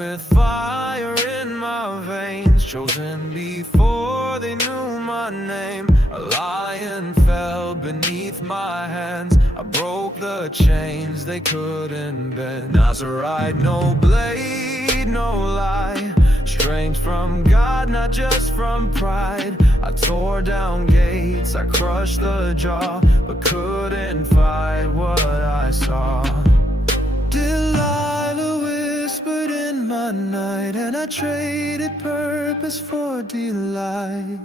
with fire in my veins, chosen before they knew my name. A lion fell beneath my hands, I broke the chains they couldn't bend. Nazarite, no blade, no lie, strength from God, not just from pride. I tore down gates, I crushed the jaw, but couldn't fight what I saw. Delilah whispered in my night, and I traded purpose for delight.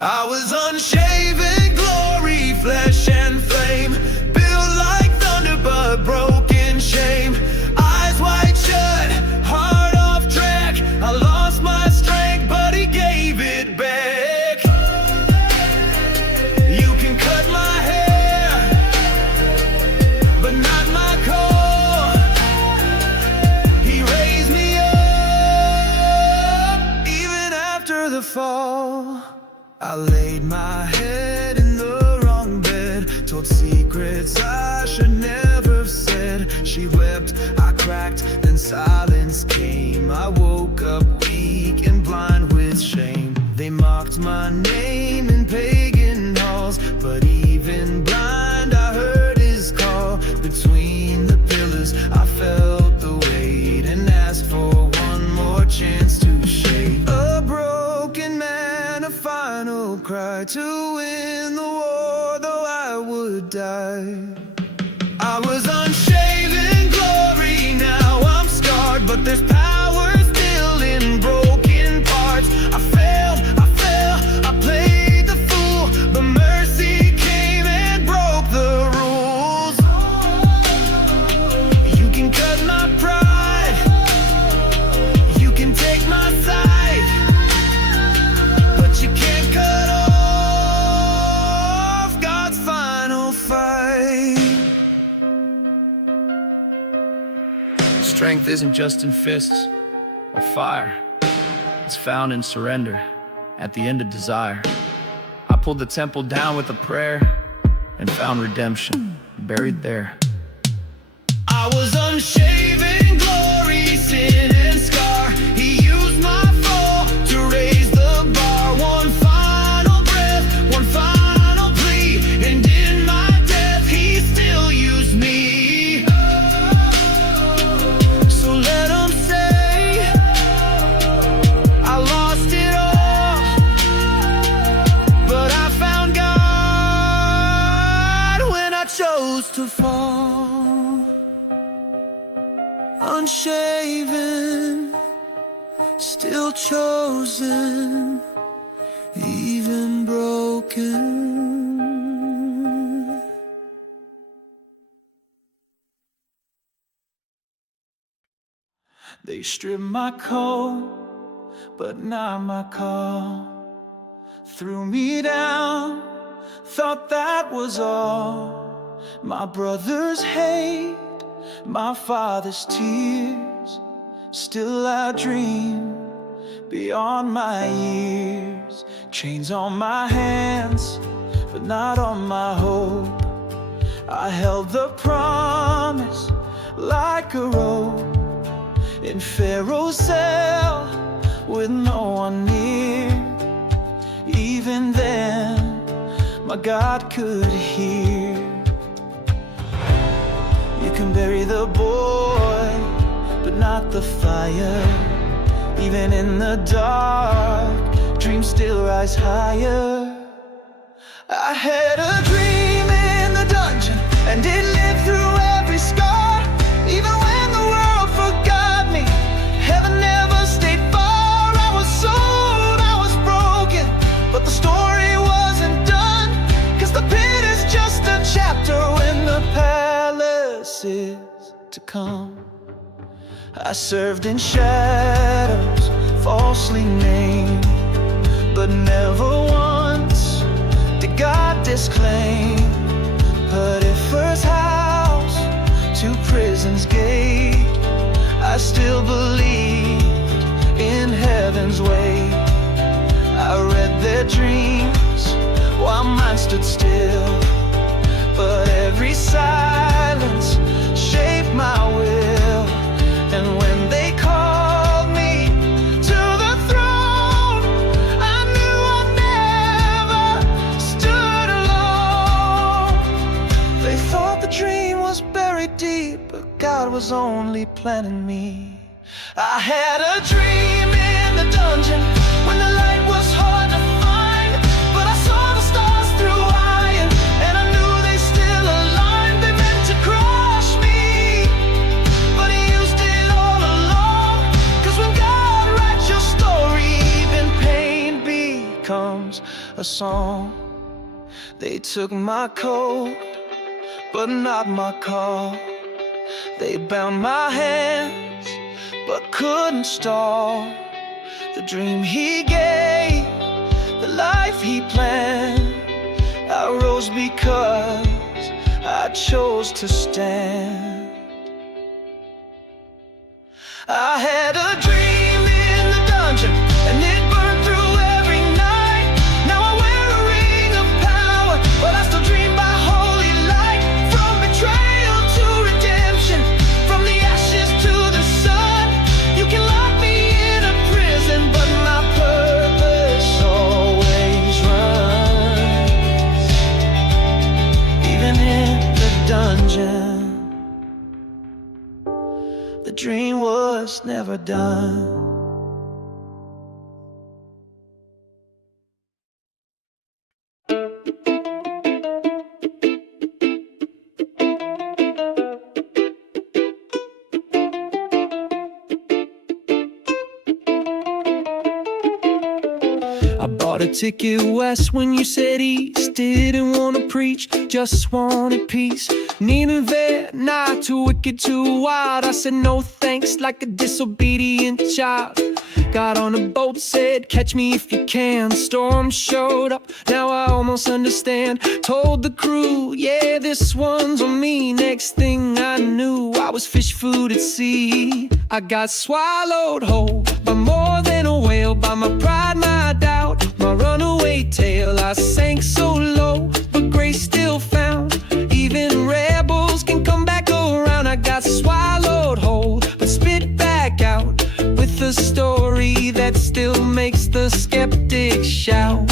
I was unshaven glory, flesh and flame, built like thunder but broken shame. Eyes wide shut, heart off track, I lost my strength but he gave it back. You can cut my hair, but not my core. He raised me up, even after the fall. I laid my head in the wrong bed, told secrets I should never have said. She wept, I cracked, then silence came. I woke up weak and blind with shame. They mocked my name in pagan halls, but even blind I heard his call. Between the pillars I felt the weight and asked for one more chance to shake. A broken man, a final cry to win the war, though I would die. I was unshaven glory, now I'm scarred, but there's power still in broken parts. I failed, I played the fool, but mercy came and broke the rules. You can cut my pride, you can take my sight, but you can't cut off God's final fight. Strength isn't just in fists or fire, it's found in surrender, at the end of desire. I pulled the temple down with a prayer and found redemption buried there. I was unshaven glory, sin and scar. He used my fall to raise the bar. One final breath, one final plea, and in my death he still used me. So let him say I lost it all, but I found God when I chose to fall. Unshaven, still chosen, even broken. They stripped my coat, but not my call. Threw me down, thought that was all. My brother's hate, my father's tears, still I dream beyond my years. Chains on my hands, but not on my hope. I held the promise like a rope in Pharaoh's cell with no one near. Even then, my God could hear. You can bury the boy, but not the fire. Even in the dark, dreams still rise higher. I had a dream in the dungeon, and it lived through every scar. Even when the world forgot me, heaven never stayed far. I was sold, I was broken, but the story wasn't done, 'cause the pit is just a chapter when the palace is to come. I served in shadows, falsely named, but never once did God disclaim. Potiphar's house to prison's gate, I still believed in heaven's way. I read their dreams while mine stood still, but every silence shaped my will. And when they called slowly planning me. I had a dream in the dungeon when the light was hard to find, but I saw the stars through iron, and I knew they still aligned. They meant to crush me, but he used it all along. 'Cause when God writes your story, even pain becomes a song. They took my coat, but not my call. They bound my hands, but couldn't stall the dream he gave, the life he planned. I rose because I chose to stand. I had a dream in the dungeon, and it burned through every night. Now I wear a ring of power, but I still dream by holy light. From betrayal to redemption, from the ashes to the sun. You can lock me in a prison, but my purpose always runs, even in the dungeon. The dream was never done. I bought a ticket west when you said east. Didn't want to preach, just wanted peace. Neither there, not too wicked, too wild. I said no thanks like a disobedient child. Got on a boat, said catch me if you can. Storm showed up, now I almost understand. Told the crew, yeah, this one's on me. Next thing I knew, I was fish food at sea. I got swallowed whole by more than a whale, by my pride, my doubt, my runaway tale. I sank so low, but grace still found. Even rebels can come back around. I got swallowed whole, but spit back out with a story that still makes the skeptics shout.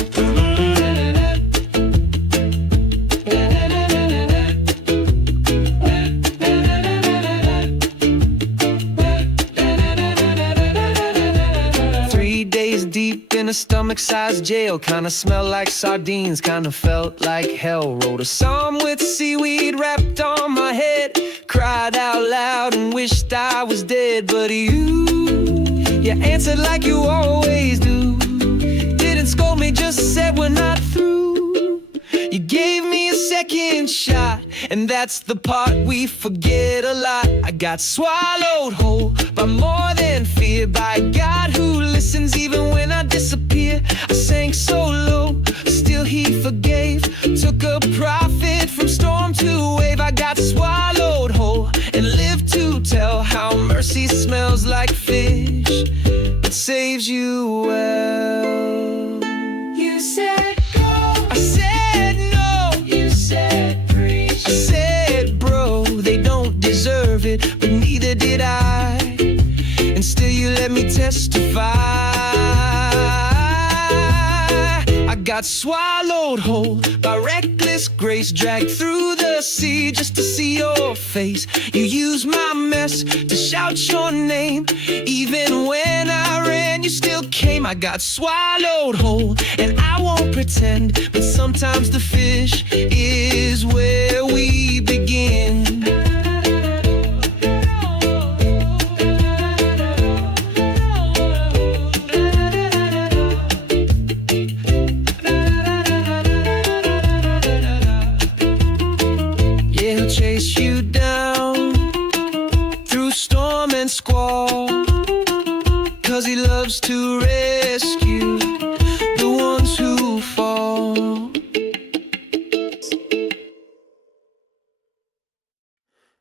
3 days deep in a stomach-sized jail. Kinda smelled like sardines, kinda felt like hell. Wrote a psalm with seaweed wrapped on my head. Cried out loud and wished I was dead. But you answered like you always do. Didn't scold me, just said we're not through. You gave me a second shot, and that's the part we forget a lot. I got swallowed whole by more than fear, by a God who listens even when I disappear. I sank so low, still he forgave. Took a profit from storm to wave. I got swallowed whole and lived to tell how mercy smells like fish, but saves you well. You said go, I said no. You said preach, I said bro, they don't deserve it, but neither did I. And still you let me testify. I got swallowed whole by reckless grace, dragged through the sea just to see your face. You used my mess to shout your name. Even when I ran, you still came. I got swallowed whole, and I won't pretend, but sometimes the fish is where we begin. Chase you down through storm and squall, 'cause he loves to rescue the ones who fall.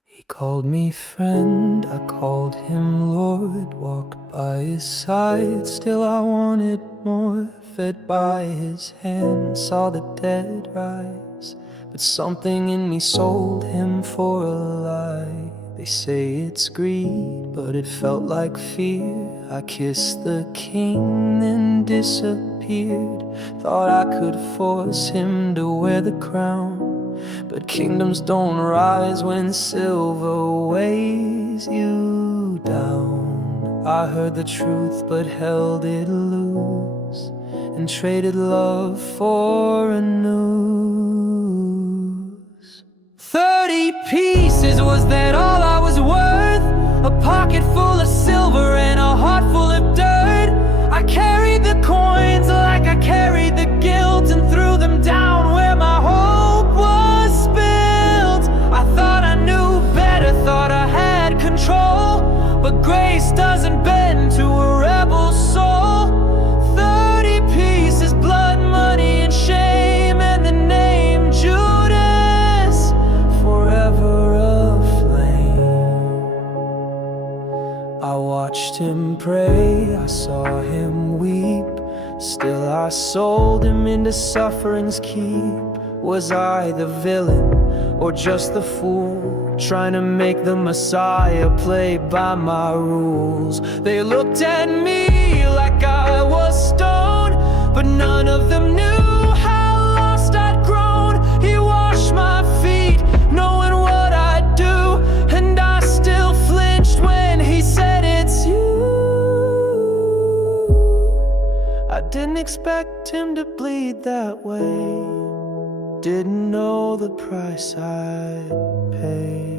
He called me friend, I called him Lord. Walked by his side, still I wanted more. Fed by his hand, saw the dead rise, but something in me sold him for a lie. They say it's greed, but it felt like fear. I kissed the king, then disappeared. Thought I could force him to wear the crown, But kingdoms don't rise when silver weighs you down. I heard the truth but held it loose, and traded love for a noose. 30 pieces, was that all I was worth? A pocket full of silver and a heart full of dirt. I carried the coins like I carried the guilt, and threw them down where my hope was spilled. I thought I knew better, thought I had control, but grace doesn't bend to a rebel soul. 30 pieces, blood, money, and shame, and the name Judas, forever aflame. I watched him pray, I saw him weep, still I sold him into suffering's keep. Was I the villain, or just the fool, trying to make the Messiah play by my rules? They looked at me like I was stoned, but none of them knew how lost I'd grown. He washed my feet, knowing what I'd do, and I still flinched when he said, "It's you." I didn't expect him to bleed that way, didn't know the price I'd pay.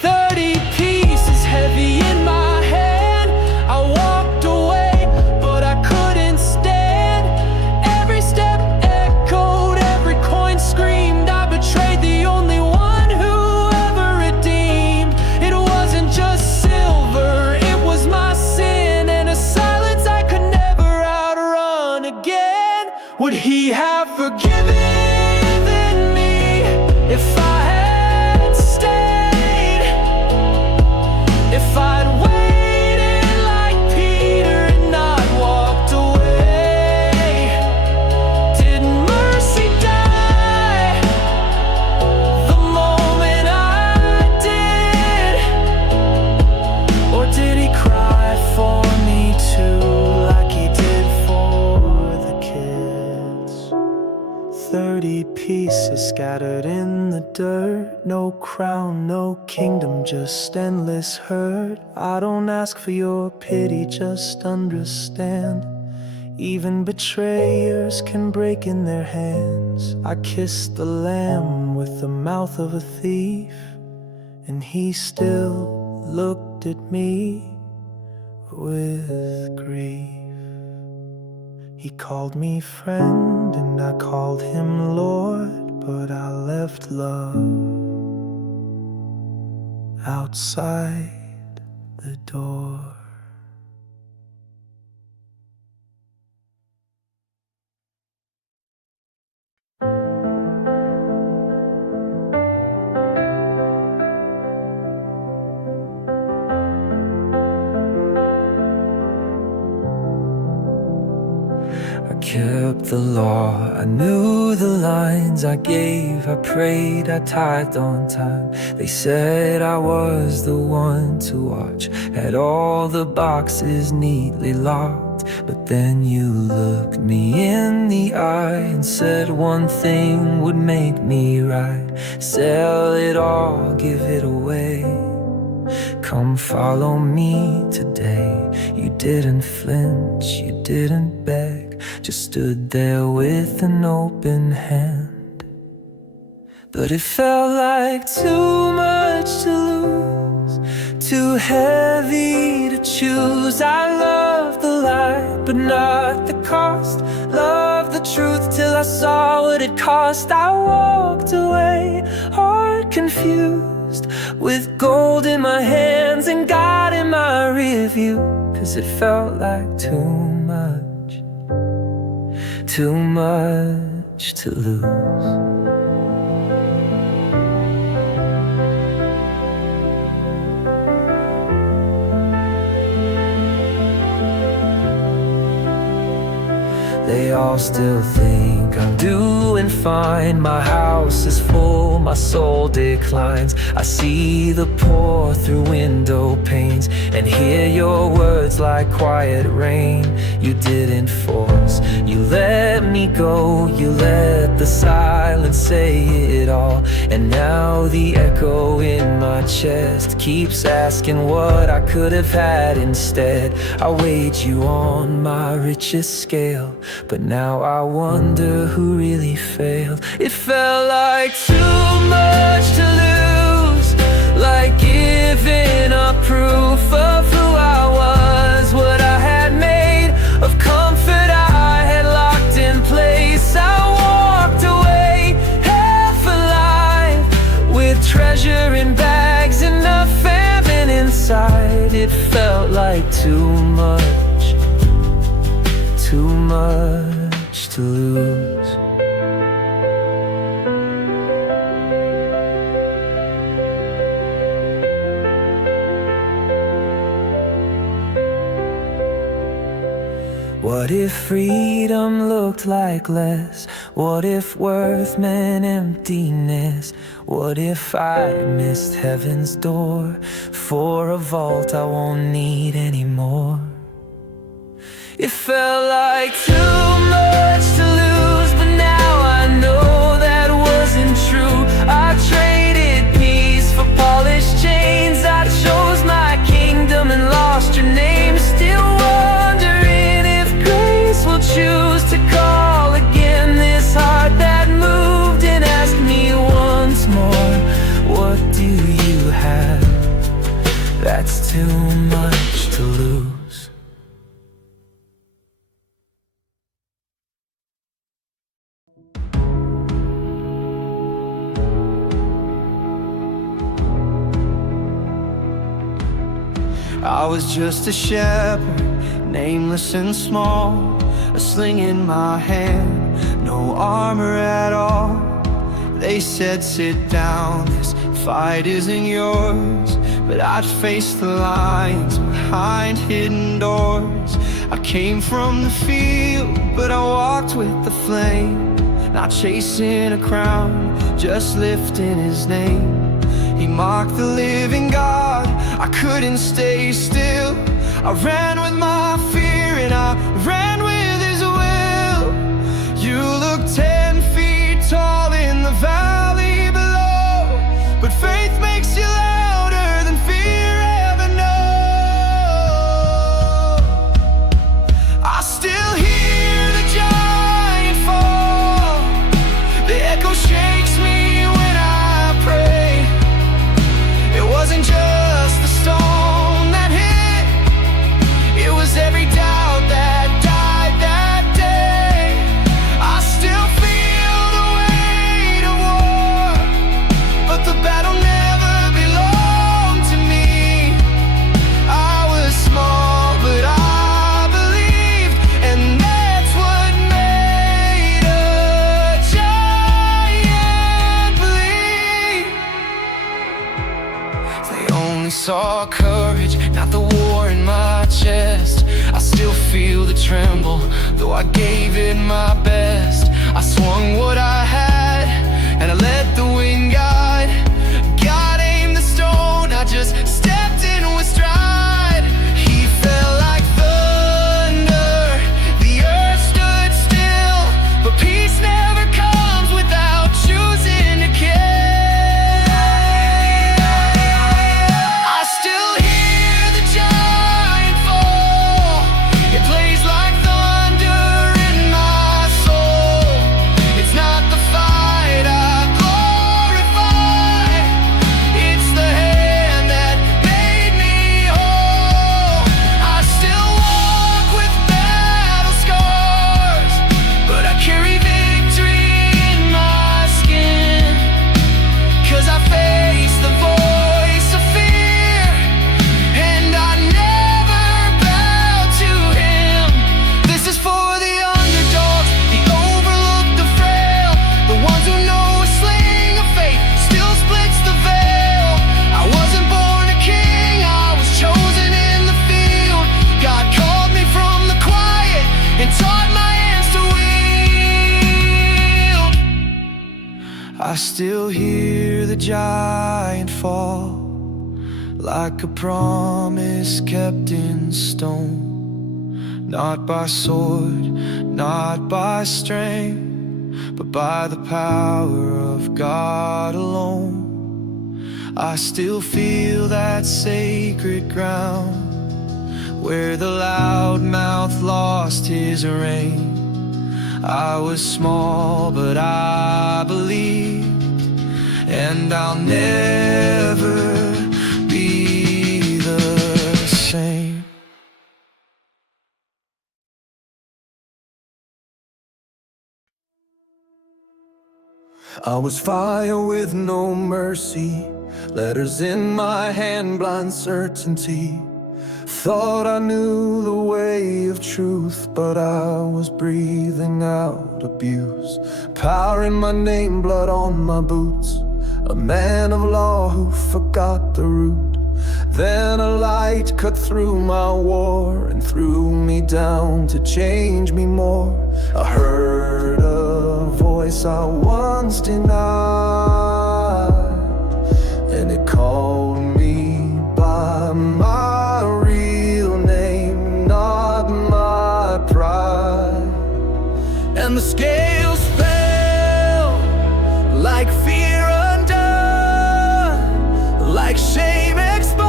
30 pieces heavy in my hand, I walked away, but I couldn't stand. Every step echoed, every coin screamed. I betrayed the only one who ever redeemed. It wasn't just silver, it was my sin, and a silence I could never outrun again. Would he have forgiven me if I had stayed? If I'd waited like Peter and not walked away? Did mercy die the moment I did? Or did he cry for me too, like he did for the kids? 30 pieces scattered in the dirt, no crown, no kingdom, just endless hurt. I don't ask for your pity, just understand. Even betrayers can break in their hands. I kissed the lamb with the mouth of a thief, and he still looked at me with grief. He called me friend and I called him Lord, but I left love outside the door. I kept the law, I knew the lines I gave, I prayed, I tithed on time. They said I was the one to watch, had all the boxes neatly locked. But then you looked me in the eye and said one thing would make me right. Sell it all, give it away. Come follow me today. You didn't flinch, you didn't beg, just stood there with an open hand. But it felt like too much to lose, too heavy to choose. I loved the light, but not the cost. Loved the truth till I saw what it cost. I walked away, heart confused, with gold in my hands and God in my rear view. 'Cause it felt like too much to lose. They they all still think I'm doing fine. My house is full, my soul declines. I see the pour through window panes and hear your words like quiet rain. You didn't force, you let me go. You let the silence say it all. And now the echo in my chest keeps asking what I could have had instead. I weighed you on my richest scale, but now I wonder who really failed. It felt like too much to lose, like giving up proof of who I was, what I had made of comfort I had locked in place. I walked away half alive, with treasure in bags and a famine inside. It felt like too much to lose. What if freedom looked like less? What if worth meant emptiness? What if I missed heaven's door for a vault I won't need anymore? It felt like too much to lose, but now I know that wasn't true. I traded peace for polished chains. I chose my kingdom and lost your name. Still wondering if grace will choose to call again this heart that moved and asked me once more, what do you have that's too much to lose? I was just a shepherd, nameless and small, a sling in my hand, no armor at all. They said, sit down, this fight isn't yours. But I'd face the lions behind hidden doors. I came from the field, but I walked with the flame. Not chasing a crown, just lifting his name. He mocked the living God, I couldn't stay still. I ran with my fear and I ran with his will. You look 10 feet tall in the valley below, but faith makes you louder than fear ever know. I still hear the giant fall, the echo shakes me when I pray. It wasn't just the storm that hit, it was every doubt that died that day. I still feel the weight of war, but the battle never belonged to me. I was small, but I believed, and that's what made a giant bleed. They only saw courage, not the war in my chest. I still feel the tremble, though I gave it my best. I swung what I had, and I let the wind guide. God aimed the stone, I just stepped in with stride. He fell like thunder, the earth stood still, but peace never comes without choosing to kill. I still hear the giant fall, it plays like thunder in my soul. I still hear the giant fall, like a promise kept in stone. Not by sword, not by strength, but by the power of God alone. I still feel that sacred ground where the loudmouth lost his reign. I was small, but I believed, and I'll never be the same. I was fire with no mercy, letters in my hand, blind certainty. Thought I knew the way of truth, but I was breathing out abuse. Power in my name, blood on my boots. A man of law who forgot the root. Then a light cut through my war and threw me down to change me more. I heard a voice I once denied, and it called me by my real name, not my pride. And the scales fell like fear undone, like shame exposed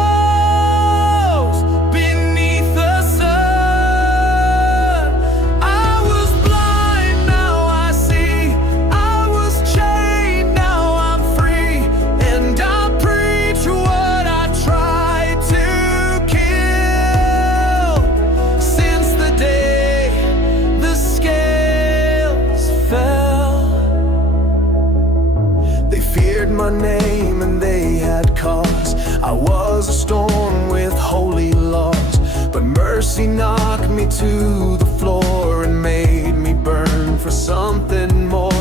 beneath the sun. I was blind, now I see. I was chained, now I'm free. And I preach what I tried to kill. Since the day the scales fell, they feared my name and they had cause. I was a storm with holy laws, but mercy knocked me to the floor and made me burn for something more.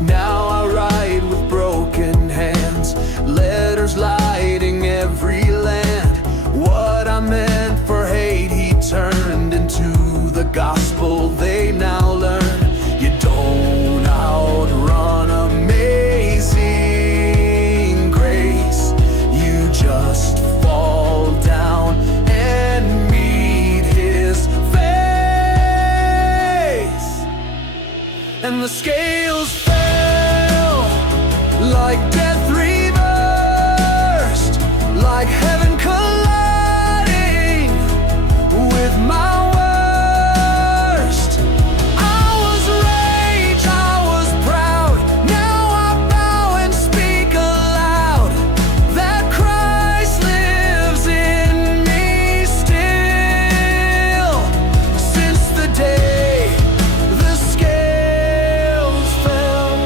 Now I write with broken hands, letters lighting every land. What I meant for hate, he turned into the gospel they now learn. You don't outrun amazing grace, you just fall down and meet his face. And the scales fell like death reversed, like heaven colliding with my worst. I was rage, I was proud. Now I bow and speak aloud that Christ lives in me still. Since the day the scales fell,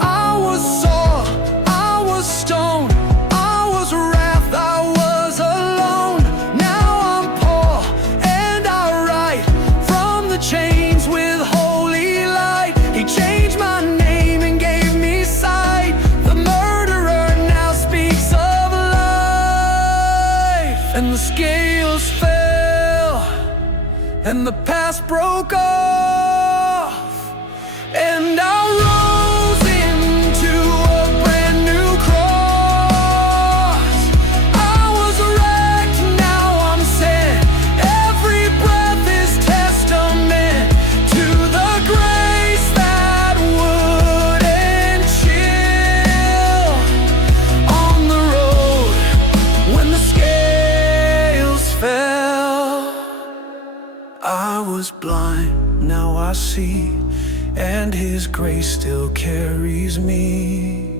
I was sore, I was stoned, I was wrath, I was alone. Now I'm poor and I write from the chains with holy light. He changed my name and gave me sight. The murderer now speaks of life. And the scales fell and the past broke off, and I rose into a brand new cross. I was wrecked, now I'm sent. Every breath is testament to the grace that wouldn't chill. On the road when the scales fell, I was blind, now I see, and his grace still carries me.